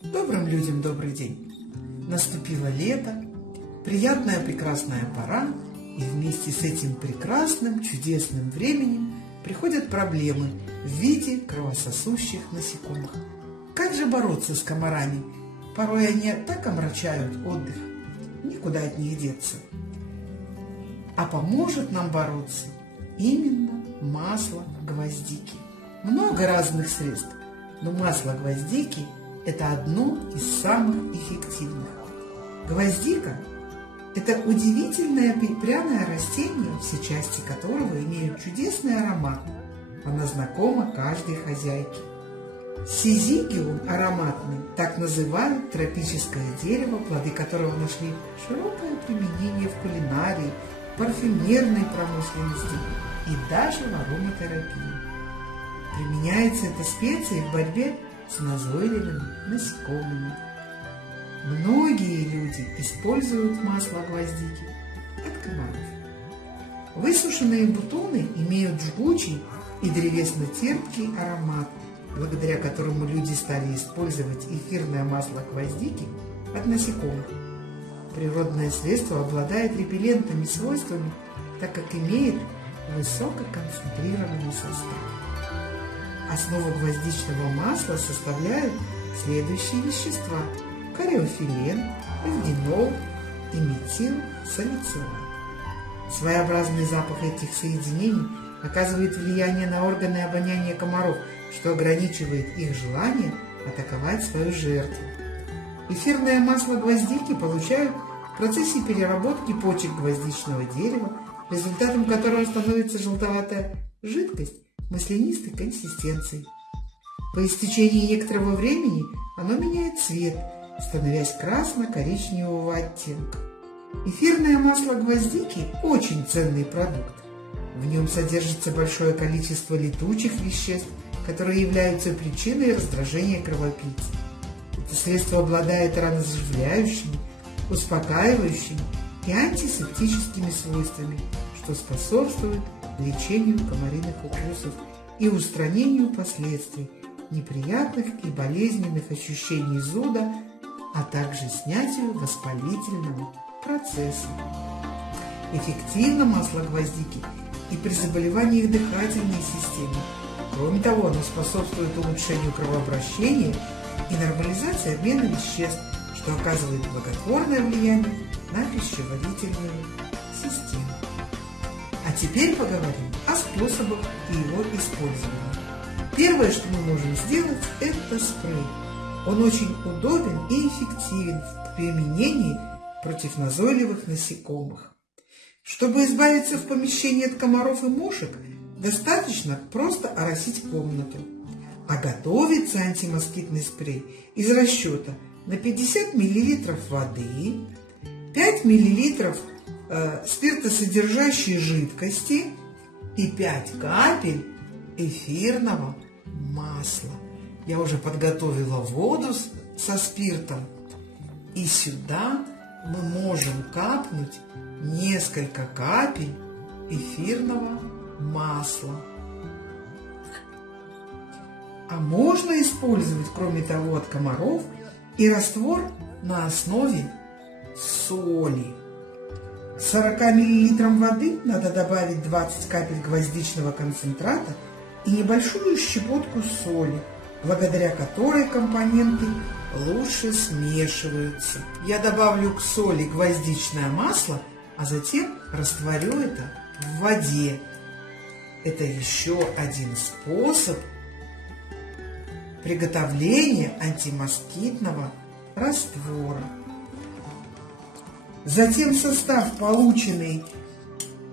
Добрым людям добрый день. Наступило лето, приятная прекрасная пора, и вместе с этим прекрасным чудесным временем приходят проблемы в виде кровососущих насекомых. Как же бороться с комарами? Порой они так омрачают отдых, никуда от них деться. А поможет нам бороться именно масло гвоздики. Много разных средств, но масло гвоздики – это одно из самых эффективных. Гвоздика – это удивительное пряное растение, все части которого имеют чудесный аромат. Она знакома каждой хозяйке. Сизигиум ароматный – так называют тропическое дерево, плоды которого нашли широкое применение в кулинарии, парфюмерной промышленности и даже в ароматерапии. Применяется эта специя в борьбе с назойливыми насекомыми. Многие люди используют масло гвоздики от комаров. Высушенные бутоны имеют жгучий и древесно-терпкий аромат, благодаря которому люди стали использовать эфирное масло гвоздики от насекомых. Природное средство обладает репеллентными свойствами, так как имеет высококонцентрированный состав. Основу гвоздичного масла составляют следующие вещества: кариофилен, эвгенол и метилсалицилат. Своеобразный запах этих соединений оказывает влияние на органы обоняния комаров, что ограничивает их желание атаковать свою жертву. Эфирное масло гвоздики получают в процессе переработки почек гвоздичного дерева, результатом которого становится желтоватая жидкость маслянистой консистенции. По истечении некоторого времени оно меняет цвет, становясь красно-коричневого оттенка. Эфирное масло гвоздики – очень ценный продукт. В нем содержится большое количество летучих веществ, которые являются причиной раздражения кровопийц. Это средство обладает ранозаживляющими, успокаивающими и антисептическими свойствами, что способствует лечению комариных укусов и устранению последствий неприятных и болезненных ощущений зуда, а также снятию воспалительного процесса. Эффективно масло гвоздики и при заболеваниях дыхательной системы. Кроме того, оно способствует улучшению кровообращения и нормализации обмена веществ, что оказывает благотворное влияние на пищеварительную систему. А теперь поговорим о способах его использования. Первое, что мы можем сделать, это спрей. Он очень удобен и эффективен в применении против назойливых насекомых. Чтобы избавиться в помещении от комаров и мушек, достаточно просто оросить комнату. А готовится антимоскитный спрей из расчета на 50 мл воды, 5 мл спиртосодержащей жидкости и 5 капель эфирного масла. Я уже подготовила воду со спиртом, и сюда мы можем капнуть несколько капель эфирного масла. А можно использовать, кроме того, от комаров и раствор на основе соли. К 40 мл воды надо добавить 20 капель гвоздичного концентрата и небольшую щепотку соли, благодаря которой компоненты лучше смешиваются. Я добавлю к соли гвоздичное масло, а затем растворю это в воде. Это еще один способ приготовления антимоскитного раствора. Затем состав, полученный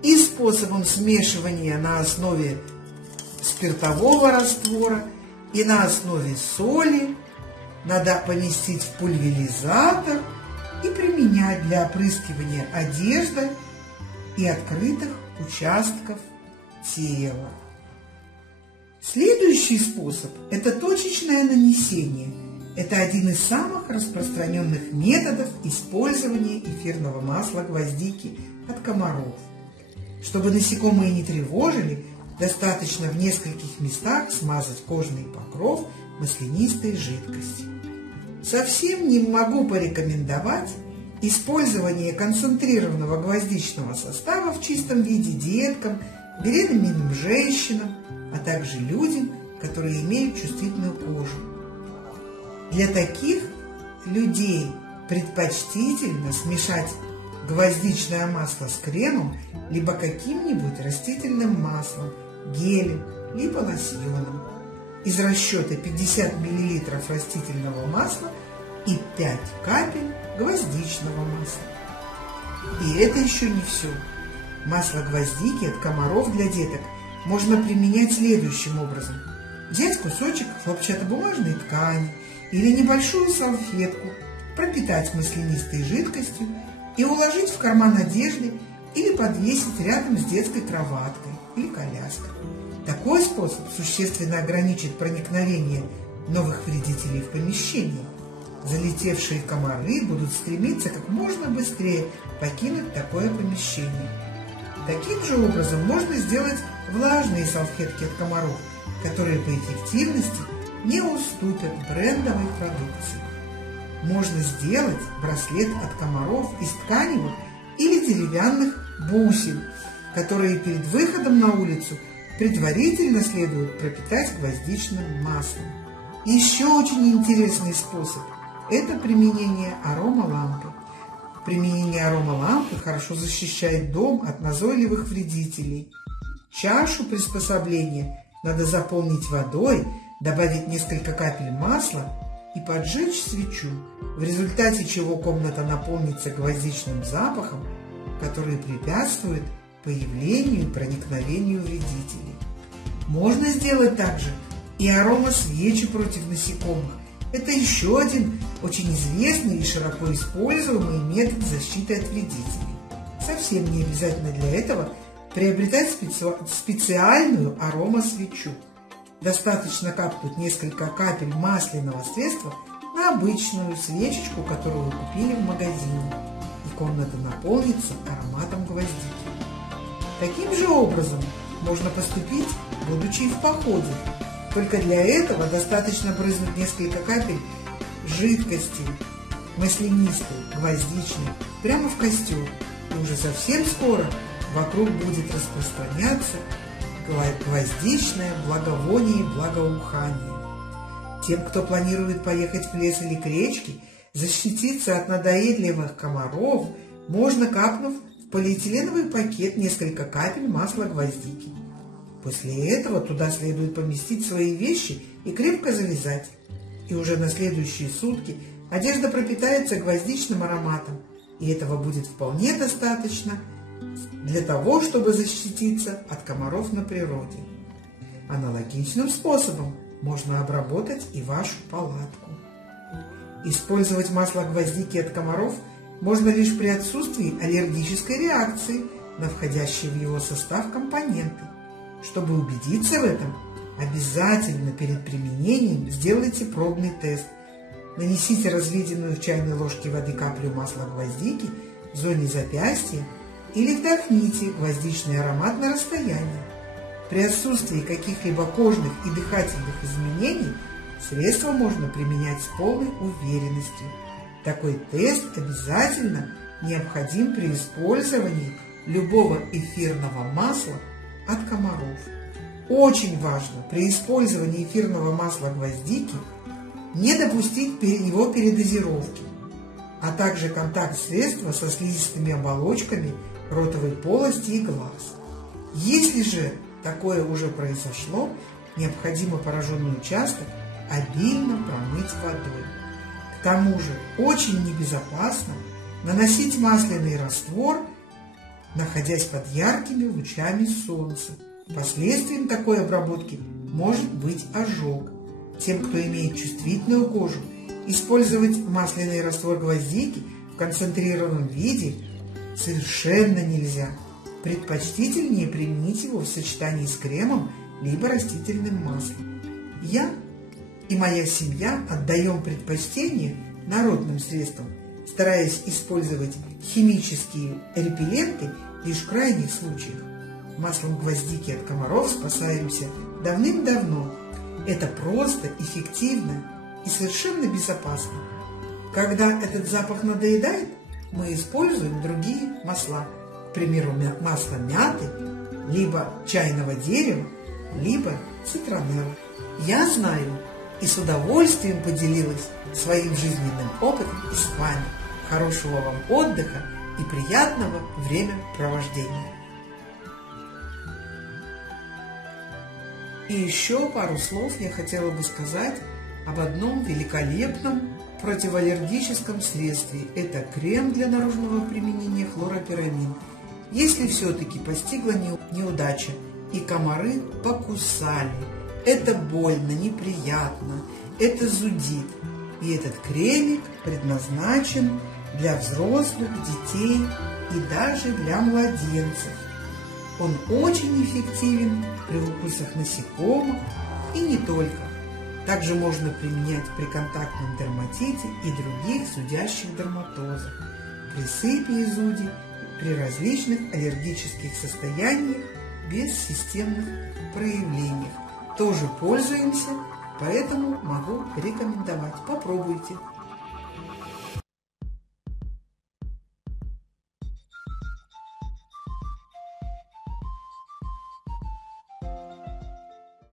и способом смешивания на основе спиртового раствора и на основе соли, надо поместить в пульверизатор и применять для опрыскивания одежды и открытых участков тела. Следующий способ – это точечное нанесение. Это один из самых распространенных методов использования эфирного масла гвоздики от комаров. Чтобы насекомые не тревожили, достаточно в нескольких местах смазать кожный покров маслянистой жидкостью. совсем не могу порекомендовать использование концентрированного гвоздичного состава в чистом виде деткам, беременным женщинам, а также людям, которые имеют чувствительную кожу. Для таких людей предпочтительно смешать гвоздичное масло с кремом, либо каким-нибудь растительным маслом, гелем, либо лосьоном. Из расчета 50 мл растительного масла и 5 капель гвоздичного масла. И это еще не все. Масло гвоздики от комаров для деток можно применять следующим образом. Взять кусочек хлопчатобумажной ткани или небольшую салфетку, пропитать маслянистой жидкостью и уложить в карман одежды или подвесить рядом с детской кроваткой или коляской. Такой способ существенно ограничит проникновение новых вредителей в помещение. Залетевшие комары будут стремиться как можно быстрее покинуть такое помещение. Таким же образом можно сделать влажные салфетки от комаров, которые по эффективности не уступят брендовой продукции. Можно сделать браслет от комаров из тканевых или деревянных бусин, которые перед выходом на улицу предварительно следует пропитать гвоздичным маслом. Еще очень интересный способ – это применение аромалампы. Применение аромалампы хорошо защищает дом от назойливых вредителей. Чашу приспособления надо заполнить водой, добавить несколько капель масла и поджечь свечу, в результате чего комната наполнится гвоздичным запахом, который препятствует появлению и проникновению вредителей. Можно сделать также и аромасвечи против насекомых. Это еще один очень известный и широко используемый метод защиты от вредителей. Совсем не обязательно для этого приобретать специальную аромасвечу. Достаточно капнуть несколько капель масляного средства на обычную свечечку, которую вы купили в магазине, и комната наполнится ароматом гвоздики. Таким же образом можно поступить, будучи в походе. Только для этого достаточно брызнуть несколько капель жидкости маслянистой, гвоздичной, прямо в костер, и уже совсем скоро вокруг будет распространяться гвоздичное благовоние и благоухание. Тем, кто планирует поехать в лес или к речке, защититься от надоедливых комаров, можно, капнув в полиэтиленовый пакет несколько капель масла гвоздики. После этого туда следует поместить свои вещи и крепко завязать. И уже на следующие сутки одежда пропитается гвоздичным ароматом, и этого будет вполне достаточно для того, чтобы защититься от комаров на природе. Аналогичным способом можно обработать и вашу палатку. Использовать масло гвоздики от комаров можно лишь при отсутствии аллергической реакции на входящие в его состав компоненты. Чтобы убедиться в этом, обязательно перед применением сделайте пробный тест. Нанесите разведенную в чайной ложке воды каплю масла гвоздики в зоне запястья или вдохните гвоздичный аромат на расстоянии. При отсутствии каких-либо кожных и дыхательных изменений средство можно применять с полной уверенностью. Такой тест обязательно необходим при использовании любого эфирного масла от комаров. Очень важно при использовании эфирного масла гвоздики не допустить его передозировки, а также контакт средства со слизистыми оболочками ротовой полости и глаз. Если же такое уже произошло, необходимо пораженный участок обильно промыть водой. К тому же очень небезопасно наносить масляный раствор, находясь под яркими лучами солнца. Последствием такой обработки может быть ожог. Тем, кто имеет чувствительную кожу, использовать масляный раствор гвоздики в концентрированном виде совершенно нельзя. Предпочтительнее применить его в сочетании с кремом либо растительным маслом. Я и моя семья отдаем предпочтение народным средствам, стараясь использовать химические репелленты лишь в крайних случаях. Маслом гвоздики от комаров спасаемся давным-давно. Это просто, эффективно и совершенно безопасно. Когда этот запах надоедает, мы используем другие масла. К примеру, масло мяты, либо чайного дерева, либо цитронелла. Я знаю и с удовольствием поделилась своим жизненным опытом и с вами. Хорошего вам отдыха и приятного времяпровождения. И еще пару слов я хотела бы сказать об одном великолепном противоаллергическом средстве. Это крем для наружного применения хлоропирамин. Если все-таки постигла неудача и комары покусали, это больно, неприятно, это зудит. И этот кремик предназначен для взрослых, детей и даже для младенцев. Он очень эффективен при укусах насекомых и не только. Также можно применять при контактном дерматите и других зудящих дерматозах, при сыпи и зуде, при различных аллергических состояниях без системных проявлений. Тоже пользуемся, поэтому могу рекомендовать. Попробуйте.